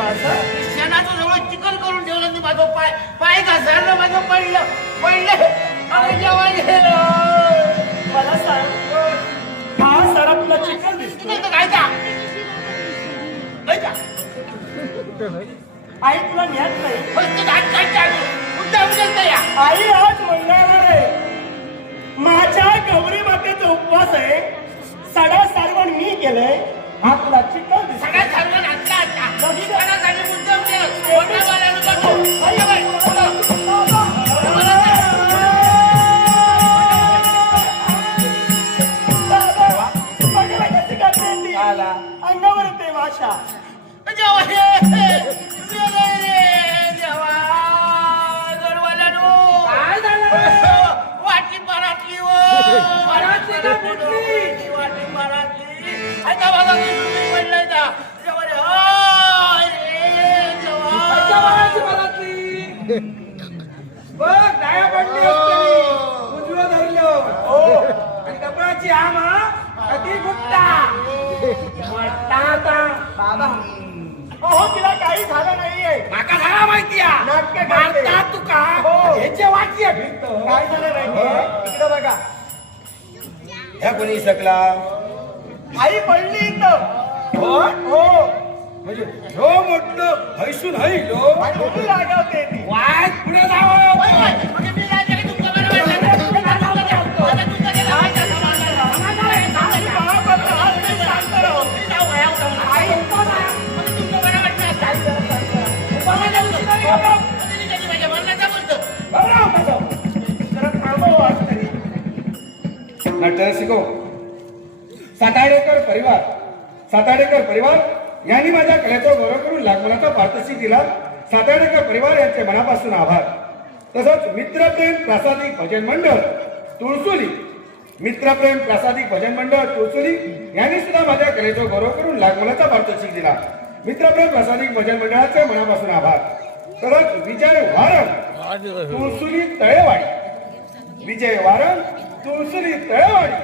माझा शेणाचं जवळ चिकन करून ठेवलं मी माझं पाय पाय घसरलं माझं पडलं अरे जेवण मला सांग हा सरपला चिकन दिसतो काय का आई तुला न्यात नाही या आई आज मंगळवार आहे माझ्या गौरी मातेचा उपवास आहे सडा सारवण मी केलंय हा तुला चिकन दिसतो सगळ्यात सर्व नाचला मुद्दाम केलं अंगावर ते भाषा वाटी बरातली वाटी बरातली आता बघा पडलंय का बघ डाया पडली उजव्या धरलो आणि कपडाची आमा कधी गुप्ता बाबा हो तिला काही झालं नाहीये माका झाला माहिती नाटकं मारता तुका ह्याचे वाची काय झालं नाहीये इकडे बघा ह्या कोणी सकला आई पडली इथं हो हो म्हणजे ह्यो म्हटलं हैसून हैलो आणि म्हणून रागावते ती वाट पुढे जावं नाट्य शिकव साताडेकर परिवार यांनी माझ्या कलेचा गौरव करून लागमनाचा पारितोषिक दिला. साताडेकर परिवार यांचे मनापासून आभार. तसंच मित्रप्रेम प्रासादिक भजन मंडळ तुळसुली यांनी सुद्धा माझ्या कलेचा गौरव करून लागमनाचा पारितोषिक दिला. मित्रप्रेम प्रासादिक भजन मंडळाचे मनापासून आभार. तसंच विजय वारम तुळसुली तळेवाडी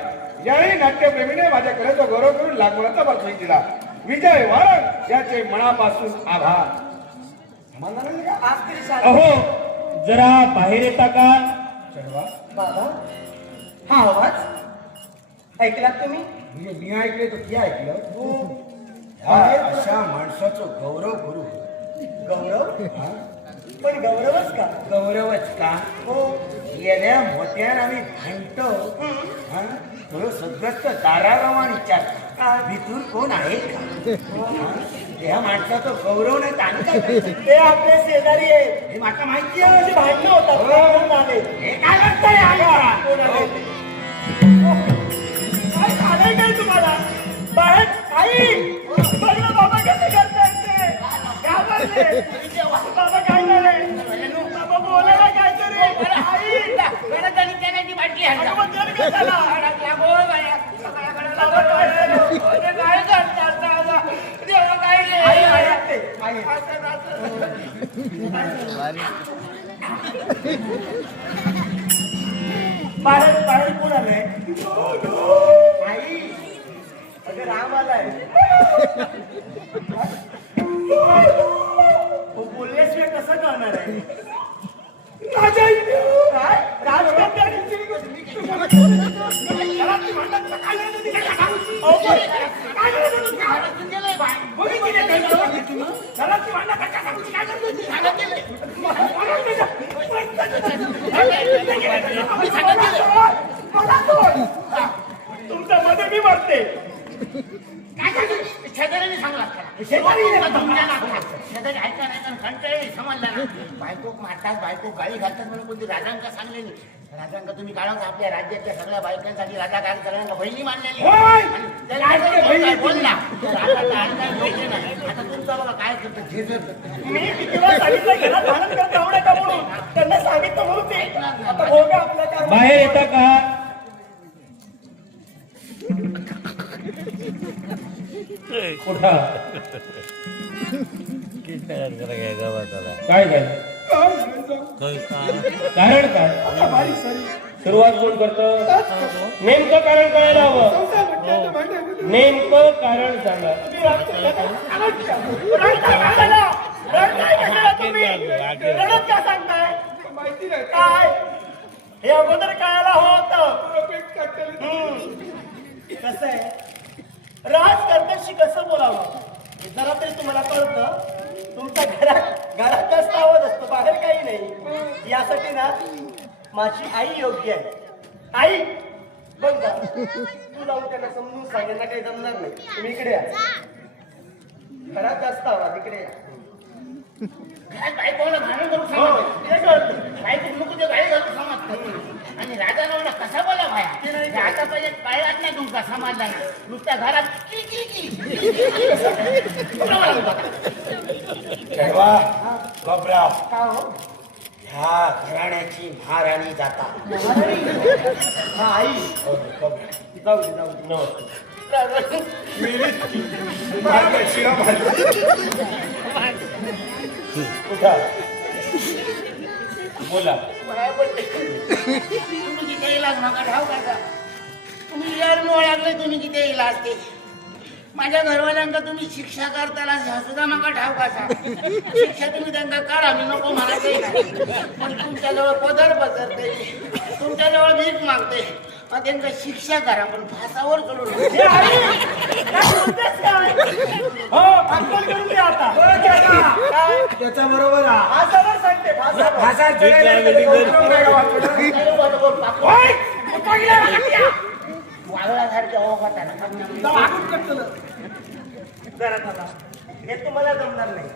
यांनी नाट्यप्रेमीने माझ्या कलेचा गौरव करून लागमनाचा पारितोषिक दिला. विजय वारंग याचे मनापासून आभार. अहो जरा बाहेर येता का बाबा हा आवाज ऐकलात तुम्ही मी ऐकले तर ती ऐकलं अशा माणसाचं गौरव करू गौरव पण गौरवच का गौरवच का हो गेल्या मोठ्यान आम्ही भांडतो थोडं सगळं दारारवान विचारतो भितून कोण आहे का ह्या माणसाचा गौरव नाही ताणता ते आपले शेजारी आहे हे माका माहिती म्हणजे आहे भांडणं होतात कोण आले हे काय करताय कोण आले काय झालंय काय तुम्हाला बाहेर आई बघ ना बाबा कसे करतायत ते घाबरले बाबा काय झालंय बाबा बोलायला काहीतरी आई त्याची बाटली अगं मग जर का झाला काय करतात देवा काय आई ऐकते आई बाहेर बाहेर कोण आलंय आई अगं राम आलाय बोलल्यास मी कसं करणार आहे काय राजकारणी तुमच्या मध्ये मी वाटते शेजाऱ्यांनी सांगला समजला ना बायको मारतात बायको गाळी घालतात म्हणून कोणती राजांका सांगले नाही. राजांका तुम्ही काढावं आपल्या राज्यातल्या सगळ्या बायकांसाठी राजा काय सगळ्यांना बहिणी मानलेली बोलला आता तुमचा बाबा काय करतो झेजत मी किती वेळा सांगितलं घरात भांडण करत राहू नका म्हणून त्यांना सांगितलं म्हणून ते आता बघा आपल्या काय बाहेर येता का उठा काय झालं कारण काय सुरुवात कोण करत नेमकं कारण कळायला हवं नेमकं कारण सांगा. रडत का सांगताय माहिती नाही काय हे अगोदर कळायला होतं. कसं आहे राजकारण्याशी कसं बोलावं हे जरा तरी तुम्हाला कळतं. तुमच्या घरात जास्त आवाज असतो, बाहेर काही नाही. यासाठी ना माझी आई योग्य आहे. आई बघ जा, तू जाऊन त्यांना समजून सांगेल ना, काही जमणार नाही. तुम्ही इकडे या, घरात जास्त आवाज इकडे या. घरात बायकोला घाणं करून हो, सांगत ते कळतं. बायको नको ते गाडी घालून समजतात. आणि राजा कसा बोला भाया ते नाही कळत. आता पाहिजे कळलाच नाही तुमचा समाधान. नुसत्या घरात की की की गबराव का हो ह्या घराण्याची महाराणी जाता हा आई जाऊ दे जाऊ दे. नमस्कार. उठा, बोला. तुम्ही किती इलाज नका ठाव का तुम्ही यार लागले. तुम्ही किती इलाज ते माझ्या घरवाल्यांका तुम्ही शिक्षा करताला ह्या सुद्धा नका ठाव का शिक्षा तुम्ही त्यांना करा. मी नको म्हणायचं नाही. पण तुमच्याजवळ पदर पसरते, तुमच्याजवळ भीक मागते, मग त्यांना शिक्षा करा पण फासावर करू हे नका. आई, काय बोलतेस काय? हो अक्कल करून घे आता. काय त्याच्या बरोबर भाषावर सांगते भाषावर. वादळासारख्या ओघात जरा थांबा. हे तुम्हाला जमणार नाही.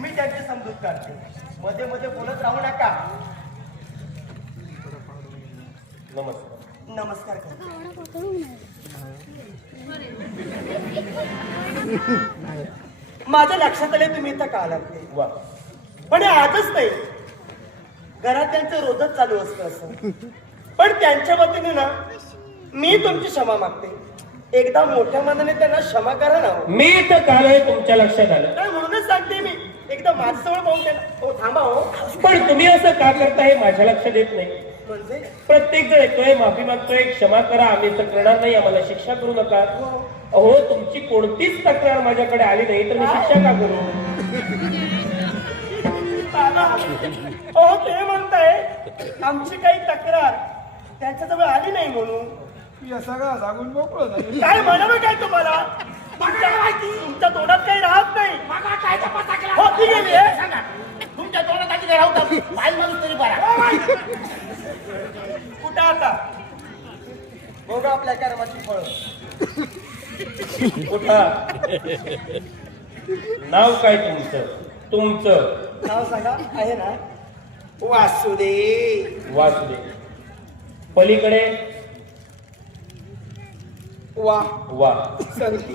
मी त्यांची समजूत काढते. मध्ये मध्ये बोलत राहू नका. नमस्कार. नमस्कार करा. माझ्या लक्षात आले तुम्ही इथं का आलात ते. वा. पण हे आजच नाही, घरात त्यांचं रोजच चालू असतं असं. पण त्यांच्या वतीने ना मी तुमची क्षमा मागते. एकदा मोठ्या मनाने त्यांना क्षमा करा ना. मी तर काल तुमच्या लक्षात आलं, काय म्हणूनच सांगते मी, एकदा माझ्याजवळ पाहून त्यांना. हो थांबा हो. पण तुम्ही असं का करता हे माझ्या लक्षात येत नाही. म्हणजे प्रत्येक जण येतोय, माफी मागतोय, क्षमा करा, आम्ही तर करणार नाही, आम्हाला शिक्षा करू नका. अहो तुमची कोणतीच तक्रार माझ्याकडे आली नाही तर मी शिक्षा का करू. हो ते म्हणताय आमची काही तक्रार त्यांच्याजवळ आली नाही म्हणून. या सगळा सांगून मोकळं झालं. काय म्हणावं काय तुम्हाला. तुमच्या तोंडात काही राहत नाही. हो ती गेली आहे. सांगा तुमच्या तोंडात आधी काय राहता बाल माणूस तरी बरा. कुठं आता बघा आपल्या कर्माची फळ. उठा. नाव काय तुमचं? तुमचं नाव सांगा. आहे ना वासुदेव. वासुदेव. पलीकडे वा वा. संती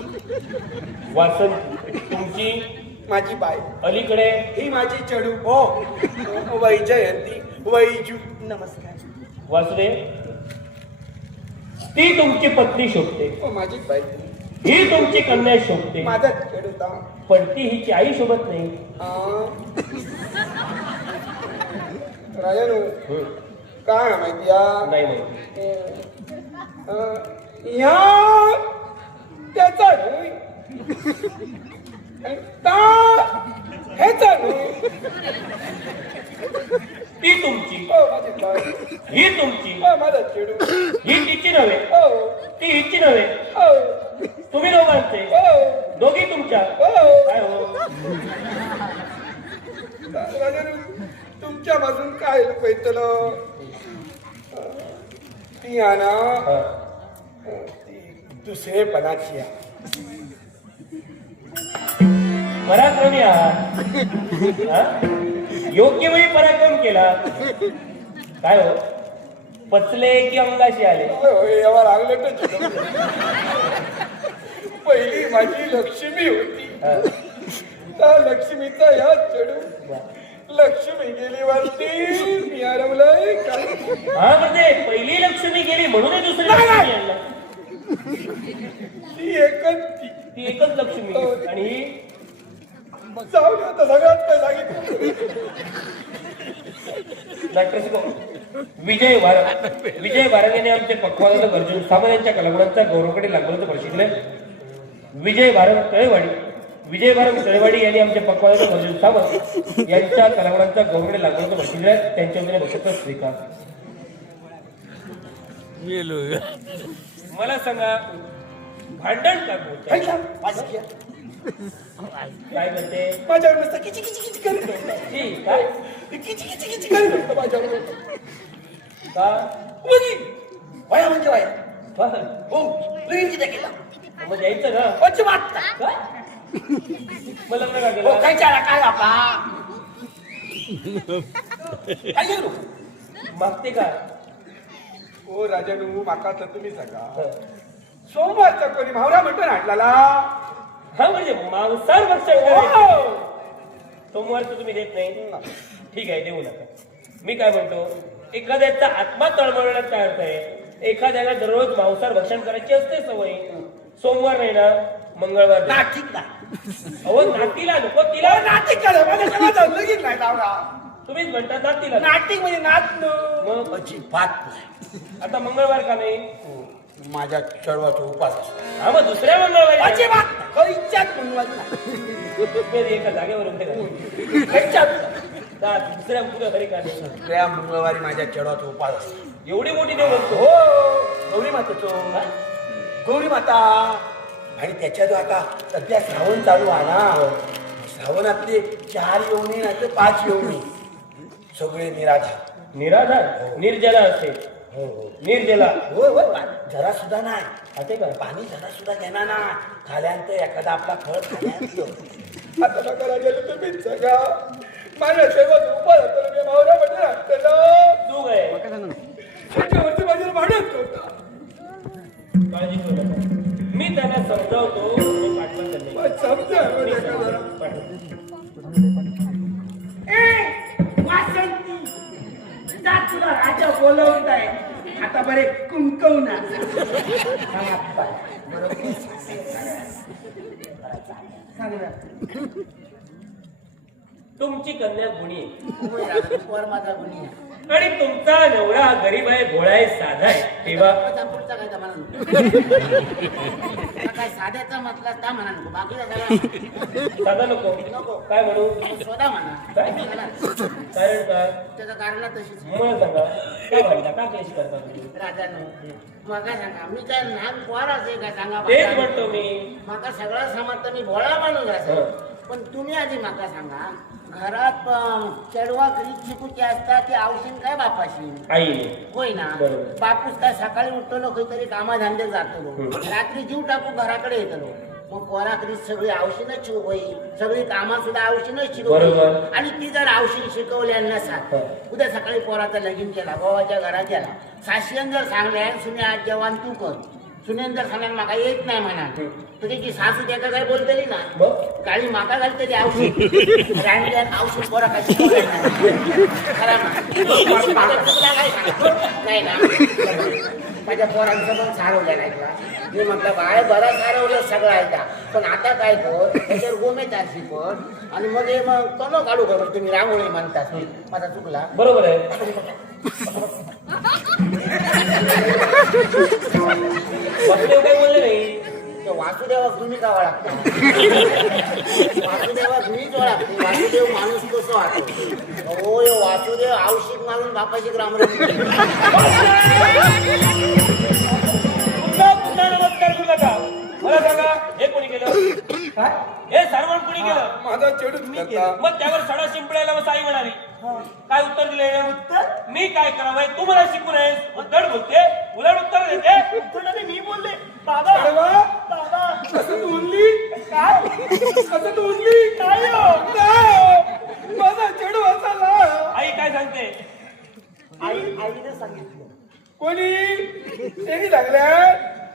वासंती. तुमची माझी बाई. अलीकडे ही माझी चडू. हो वैजयंती वैजू. नमस्कार. वासुदेव. ती तुमची पत्नी शोभते, हो माझी बाई. ही तुमची कन्या शोभते, माझा चडूता. पण ती हिची आई शोभत नाही. राजानू काय माहिती नाही माहिती. या त्याचा नाही ह्याचा नाही. ती तुमची, हो माझी बाई. ही तुमची, हो माझा चेडू. ही तिची नव्हे, हो ती हिची नव्हे. हो तुम्ही दोघांचे, हो दोघी तुमच्या. हो. काय हो. राजानू तुमच्यापासून काय पैतलं ती ना हा. ती दुसरेपणाची आहे. पराक्रमी आहात. हा? योग्य वेळी पराक्रम केला. काय हो, पचले की अंगाशी आले. यावर लागलं तर पहिली माझी लक्ष्मी होती. हा. त्या लक्ष्मीचा या चढू लक्ष्मी गेली वाटती. मी हरवलंय काय. हा म्हणजे पहिली लक्ष्मी गेली म्हणून दुसरी लक्ष्मी आणला. ती एकच ती एकच लक्ष्मी आणि ही जाऊ दे आता सगळ्यात काय सांगितलं. डॉक्टर विजय वारंग यांनी आमचे पक्वानंद अर्जुन सामंत यांच्या कलागुणांचा गौरवकडे लागण्याचं प्रशिक्षण विजय वारंग तळेवाडी यांनी आमचे पक्वानंद अर्जुन सामंत यांच्या कलागुणांचा गौरवकडे लागण्याचं प्रशिक्षण त्यांच्या वतीने बक्षीस स्वीकार. मला सांगा भांडण का बोलताय? काय म्हणते? माझ्यावर नुसतं किची किची किची करीत होता. काय किची किची किची करीत होता माझ्यावर. का बघी वया म्हणजे वया. बरं. हो लगीन किती केला? मग यायचं ना. पंच वाटता. काय? मग लग्न का हो केलं? काय चाला काय आपला? काय गेलो? मागते का? ओ राजानू माका तर तुम्ही सांगा सोमवारचा कोणी भावरा मटण आणला हा म्हणजे मांसाहार भक्षण करायचं. सोमवारचं तुम्ही देत नाही. ठीक आहे देऊ नका. मी काय म्हणतो एखाद्याचा आत्मा तळमळण्यात काय अर्थ आहे? एखाद्याला दररोज मांसाहार भक्षण करायची असते सवय. सोमवार नाही ना मंगळवार दे. नाटिक ना. अहो नातीला नको तिला. नाटिक केलं माझ्या सगळं लगीन नाही लावला. तुम्हीच म्हणता नातीला. नाटिक म्हणजे नाचणं. मग अजिबात नाही. आता मंगळवार का नाही? माझ्या चळवाचा उपास असतो. हा मग दुसऱ्या मंगळवारी अजिबात खैच्यात म्हणून नाही. एका जागेवर होते का? खैच्यात दुसऱ्या घरी का नाही? त्या मंगळवारी माझ्या चळवाचा उपास असतो. एवढी मोठी देव म्हणतो. हो गौरी मातेचो गौरी माता. आणि त्याच्यात आता सध्या श्रावण चालू आहे ना. श्रावणातले 4 योनी नाही तर 5 योनी सगळे निराधार निर्जला असते. हो हो निर्जला होय होय जरा सुद्धा नाही. खाते का? पाणी जरा सुद्धा घेणार ना. खाल्यानंतर एखादा आपला फळ खाल्यानंतर आता नका राजाला तुम्हीच सांगा. माझ्या सेवाच उपाय होता मी मावरा म्हणजे राहतेला तू काय त्याच्यावरती माझ्याला भांडत होता. काळजी करू नका. मी त्यांना समजावतो. तो पाठवत नाही. समजा जरा वासंती जा तुला राजा बोलवत आहे. आता बरे कुंकव ना. तुमची कन्या गुणी आहे. माझा गुन्हे आहे. आणि तुमचा नवरा गरीब आहे, भोळा आहे, साधा आहे. तेव्हा पुढचा काय म्हणा काय साध्याचा म्हटला त्या म्हणा नको. बाकीचा सगळा साधा नको. काय म्हणू? स्वतः म्हणा. काय? कारण का? त्याचं कारण तशीच मला सांगा काय म्हणता? का क्लेश करता तुम्ही? राजानो मग काय सांगा मी काय लहान पोराच आहे का सांगा. तेच म्हणतो मी. माका सगळं समजतं मी भोळा माणूस असेल. पण तुम्ही आधी माका सांगा घरात चढवा गरीब शिकूचे असतात की औषध काय बापाशी आईने होय ना. बरोबर. बापूस काय सकाळी उठलो काहीतरी कामाधंदे जातो. रात्री जीव टाकू घराकडे येतो. मग पोराकडे सगळी औषधच होई. सगळी कामा सुद्धा औषधच शिकवली. बरोबर. आणि ती जर औषध शिकवल्या नसात उद्या सकाळी पोराचा लगीन केला भावाच्या घरात गेला. सासऱ्यान जर सांगल्या सुने आज जेवण तू कर. सुनेन जर सांगा माका येत नाही म्हणा तर त्याची सासू त्याचा काय बोलतली ना. काळी माका घालतली औषध रांडल्यान औषध पोरा काय शिकवलं नाही. खरा ना तुला काय सांगा नाही ना. माझ्या पोरांचं पण सारवलं नाही का. मी म्हटलं बाय बरं सारवलं सगळं आहे का. पण आता काय कर त्याच्यावर गोमेत अशी पण आणि मग हे मग तनो काढू का. तुम्ही रांगोळी म्हणतात माझा चुकला. बरोबर आहे. वासुदेव काही बोलले नाही. वासुदेवा तुम्ही का ओळखता. वासुदेवा तुम्हीच ओळखते. वासुदेव माणूस कसं वाटतो. हो वासुदेव औषध मारून बापाशी ग्राम पुन्हा नमस्कार करू नका. मला सांगा हे कोणी केलं? हे सर्वण कोणी केलं? माझा चेडूच मी केलं. मग त्यावर सडा शिंपडायला मग आई म्हणाली. काय उत्तर दिले? मी काय करावं तू मला शिकून आहेस. उद्धट बोलते उलट उत्तर देते. मी बोलले बाबा बाबा असं तू उरली काय असं तू उरली काय हो? माझा चेडू असाला. आई काय सांगते? आईने सांगितलं कोणी तेही लागल्या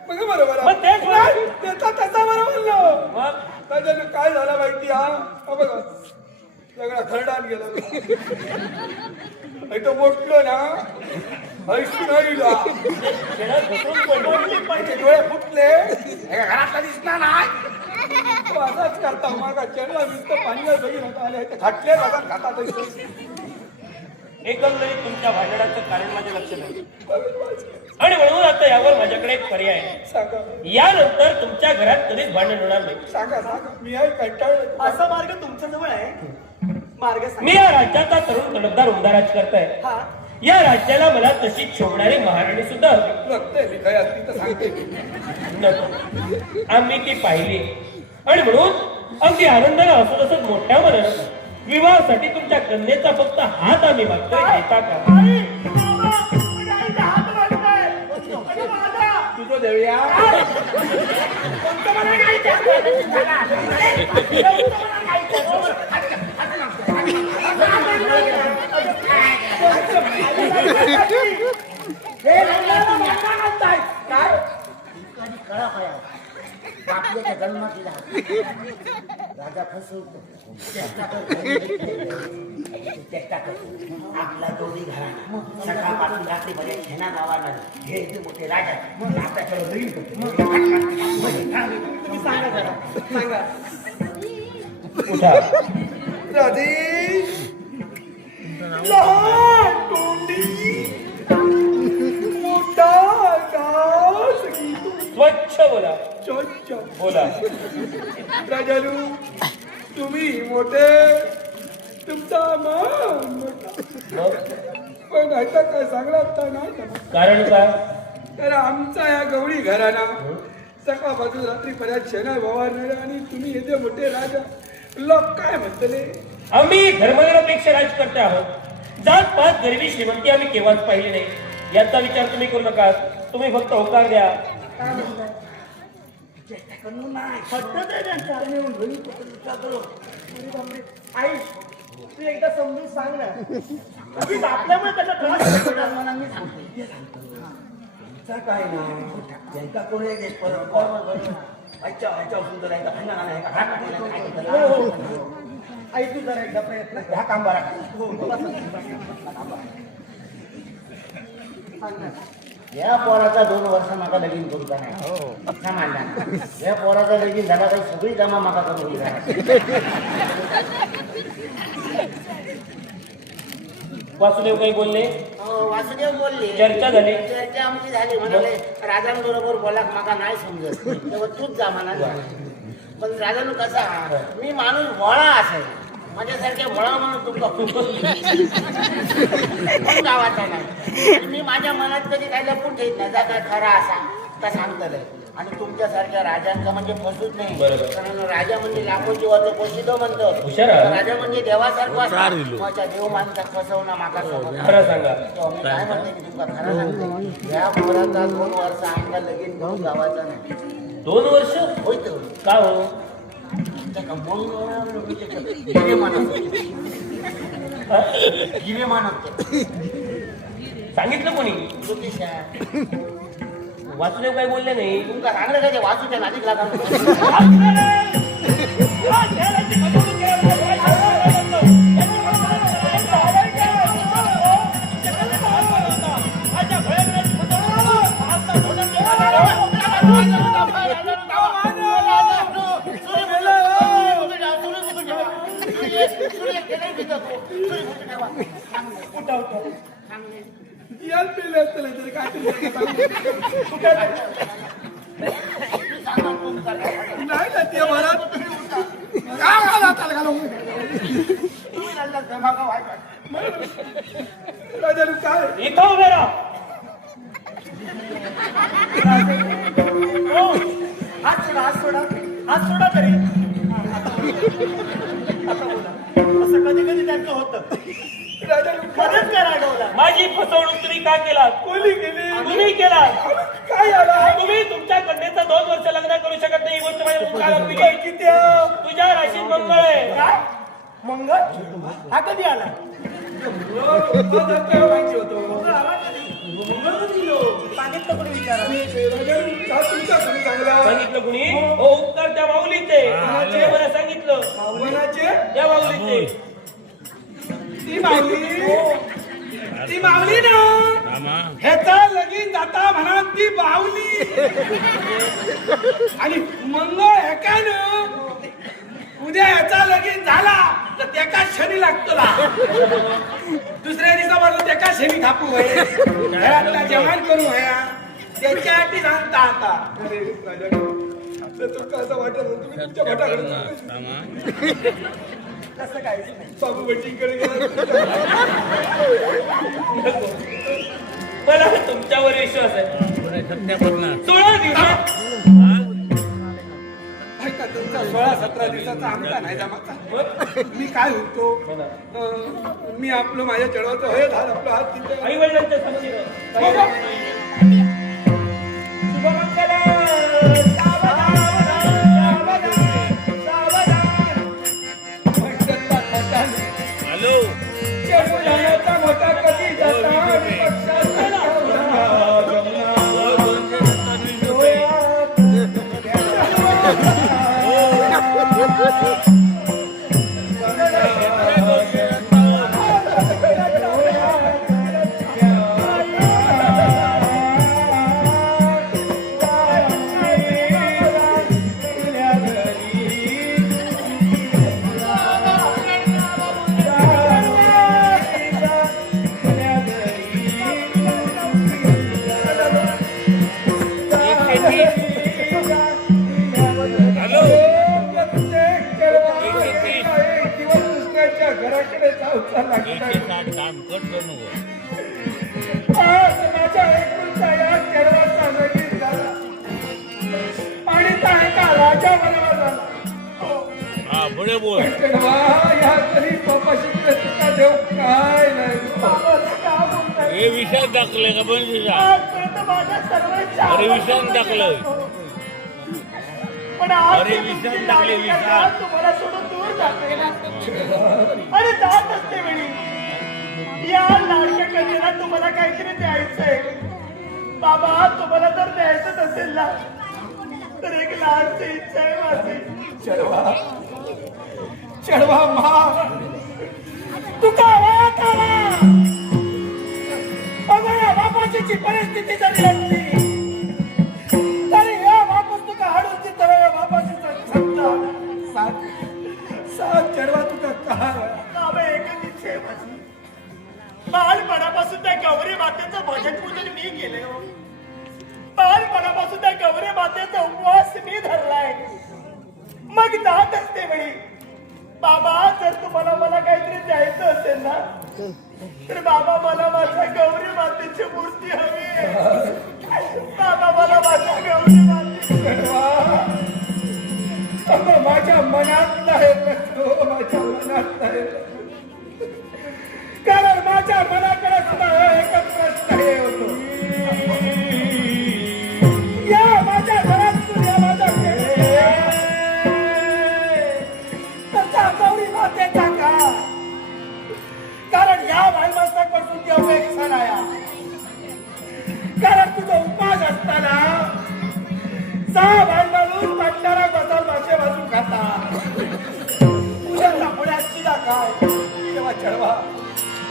मग बरोबर मग तेच बोल. त्याचा तसा बरोबर मग त्याच्यानं काय झालं माहिती हा बघा सगळा खरडान गेला. तो मोठलो ना ऐसून डोळे फुटले घरातला दिसला नाही. तो असाच करता मागा चेडला नुसतं पाणी बघितलं होतं आले खाटले जातात खातात. एकंदरीत तुमच्या भांडणाचं कारण माझ्या लक्षात आलं आणि म्हणून आता यावर माझ्याकडे एक पर्याय आहे. सांगा यानंतर तुमच्या घरात कधीच भांडण होणार नाही. सांगा सांगा मी आहे कंटाळलो. असा मार्ग तुमच्या जवळ आहे मार्ग सांगा. मी या राज्याचा तरुण तडफदार उमदा राजकर्ता आहे. हा या राज्याला मला तशी शोभणारी महाराणी सुद्धा हवी. रक्ते मी काय असती तर सांगते. नको. आम्ही ती पाहिली आणि म्हणून अगदी आनंदाने हसत हसत मोठ्या मनानं विवाहासाठी तुमच्या कन्येचा फक्त हात आम्ही मागतोय. देता का? आई, बाबा, माझ्या आईचा हात मारताय. अरे माझा. तुझं देऊया कोणतं मला घ्यायचं? कोणतं मला घ्यायचं? हे लग्नाला मोठा घालताय. काय? कधी कळा काय बापल्याच्या जन्मात दिला राजा फसवतो चेष्टा करतो. आपला जोडी घराणा सकाळपासून रात्रीपर्यंत घेणा गावाला हे इथे मोठे राजा आपल्याकडे होईल. तुम्ही सांगा जरा सांगा. उठा. राधे लहान तोंडी मोठा घास घेतो. स्वच्छ बोला. चोच बोला. राजालू तुम्ही मोठे तुमचा मान मोठा मग पण आता काय सांगला असता नाही जमत. कारण का? तर आमचा या गवळी घराणा सकाळपासून रात्रीपर्यंत शेणा भवारणारे आणि तुम्ही येथे मोठे राजा लोक काय म्हणतले. आम्ही धर्मनिरपेक्ष राजकर्ते आहोत. जात पात गरिबी श्रीमंती आम्ही केव्हाच पाहिली नाही. याचा विचार तुम्ही करू नका. तुम्ही फक्त होकार द्या. पद्धत आहे त्यांचा. अरे बापरे. आई तू एकदा समजून सांग ना. अगदी आपल्यामुळे त्याचा त्रास होतो. मनाने सांगतो काय ना त्यांचा कोणी परत अच्छा सुंदर आहे का भांडण आहे का हात हो, हो. आई तू जरा एकदा प्रयत्न कर. ह्या काम बरा सांग ना. या पोराचा 2 वर्ष माका लगीन करूचा नाही हा मांडा. या पोराचा लगीन झाला काही सगळी जमा माका करून वासुदेव काही बोलले? वासुदेव बोलले. चर्चा झाली? चर्चा आमची झाली. म्हणाले राजांबरोबर बोलाक माका नाही समजत तेव्हा तूच जा म्हणा. पण राजानु कसा मी माणूस भोळा असेल माझ्यासारख्या भोळा म्हणून तुमका खूप गावाचा नाही. आणि मी माझ्या मनात कधी काय लपून ठेवत नाही. जा काय खरा असा तर सांगतलंय. आणि तुमच्यासारख्या राजांचा म्हणजे फसूच नाही. बरोबर. कारण राजा म्हणजे लाखो जीवाचं पोशिदो म्हणतो. हुशार आहे. राजा म्हणजे देवासारखं असतं. माझ्या देव माणसात फसवणं माका समजलं. खरं सांगा. मी काय म्हणते की तुमका खरं सांगते. या पोराचा 2 वर्ष आमका लगीन करून गावाचा नाही. 2 वर्ष? होईतो का हो? त्याका मंगळ गिरे मानत हा? गिरे मानत सांगितलं कोणी? ज्योतिष वासुदेव काही बोलले नाही? तुमका रांगडे काय वाचूच्या नादीक लागा. याल पेले असतले तरी काय नाही ना ते भरात काय घाला त्याला घालून राजालू काय इथं उभे राहा. हो. हात सोडा हात सोडा हात सोडा तरी. आता बोला. असं कधी कधी त्यांचं होतं. राजालू मदत करा गौला. माझी फसवणूक तुम्ही का केलात? कोणी गेली तुम्ही केलात. काय आला तुम्ही तुमच्या कन्येचा 2 वर्ष लग्न करू शकत नाही. ही गोष्ट माझ्या मुखाला काय पिली. किती तुझ्या राशीत मंगळ आहे. काय मंगळ हा कधी आला? माहिती होतो मंगळ आला कधी? मंगळ कधी येऊ? सांगितलं कोणी विचारा. तुमचा तुम्ही चांगला सांगितलं कुणी? हो उपकार त्या माऊलीचे. ते मला सांगितलं. मनाचे त्या माऊलीचे. ती मावली ना ह्याचा लगीन जाता म्हणा ती बावली आणि मंगळ ह्या काय ना उद्या ह्याचा लगीन झाला तर त्याका शनी लागतो ला दुसऱ्या दिवसापासून त्याका शनी थापू होय घरातला जेवण करू होया त्याच्यासाठी सांगता आता अरे राजा तुमका असं वाटत होतं तुम्ही तुमच्या भटाकडे तसं काहीच नाही बाबू भटींकडे गेला मला तुमच्यावर विश्वास आहे 16 दिवसात ऐका तुमचा 16-17 दिवसाचा आमचा नाही जमाचा मी काय होतो मी आपलं माझ्या चढवाचं होय झालं आपला हात तिथे आई वडिलांच्या समोर मोठा कधी जाता घराकडे जाऊ चालला माझ्या ऐकूनचा या केरळाचा नवीन झाला आणि काय का राजा बनवा झाला या तरी बापाशी प्रतिका देऊ काय नाही हे विषाद टाकलंय का पण माझ्या सर्वांच्या अरे विषाद टाकलं पण आज अरे विषाद टाकले विषाद तुम्हाला सोडून दूर जाते अरे जात असते वेळी या लाडक्या कन्याला तुम्हाला काहीतरी द्यायचंय बाबा तुम्हाला जर द्यायचंच असेल ना तर एक लहानची इच्छा आहे माझी चढवा मा तू का अगं या बापाची परिस्थिती जरी असली तरी या बापूस तुका हाडूची तर या बापाची समजा सात चढवा तुका काय बाबा एकच इच्छा आहे माझी बालपणापासून त्या गौरी मातेचं भजन पूजन मी केले हो बालपणापासून त्या गौरी मातेचा उपवास मी धरलाय मग जात असते वेळी बाबा जर तुम्हाला मला काहीतरी द्यायचं असेल ना तर बाबा मला माझ्या गौरी मातेची मूर्ती हवी बाबा मला माझ्या गौरी मातेची माझ्या मनात नाही माझ्या मनात नाही कारण माझ्या मनाकडे सुद्धा एकच प्रश्न हे होतो या माझ्या घरातून या माझ्या त्याच्या गौरी मातेचा का कारण या भाईमासापासून ती अपेक्षा नाही कारण तुझा उपास असताना 6 भाई माणूस पाटणारा बसाल मासे वाजून खाता तुझ्या सापड्याची जा काय तेव्हा चढवा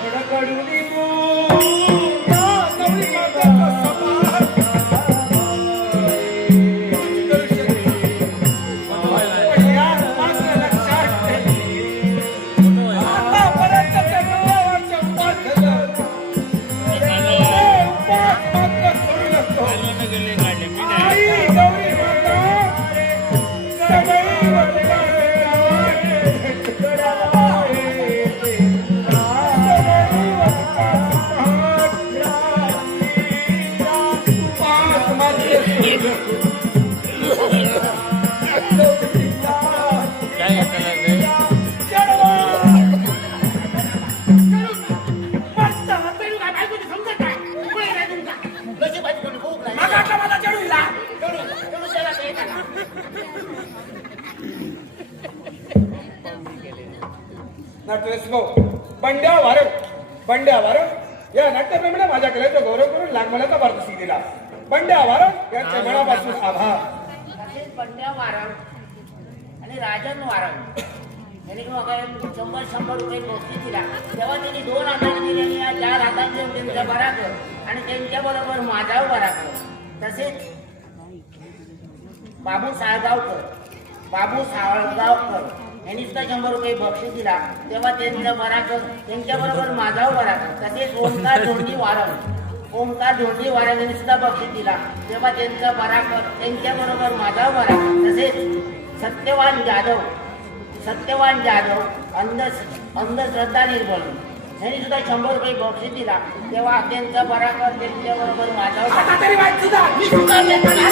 कडकडून या गौरी मातेचा समाज बंड्या वारक या नाट्यप्रेमीने माझ्या कलेचा गौरव करून लागमनाचा पारितोषिक दिला. बंड्या वारक यांचे मनापासून आभार. बंड्या वारक आणि राजन वारक यांनी 100 रुपये बक्षीस दिला. तेव्हा त्यांनी 2 हाताने दिले आणि या 4 हातांचे त्यांच्या बराकर आणि त्यांच्याबरोबर माझा बराकर तसेच बाबू साळगावकर यांनी सुद्धा 100 रुपये बक्षीस दिला तेव्हा त्यांचा बराकर त्यांच्याबरोबर माझा बराकर तसेच ओंकार धोंडी वारंग यांनी सुद्धा बक्षीस दिला तेव्हा त्यांचा बराकर त्यांच्याबरोबर माझा बराकर तसेच सत्यवान जाधव अंधश्रद्धा निर्मूलन यांनी सुद्धा 100 रुपये बक्षीस दिला तेव्हा त्यांचा बराकर त्यांच्याबरोबर माझा आता तरी वाईट सुद्धा मी सुद्धा लेखाला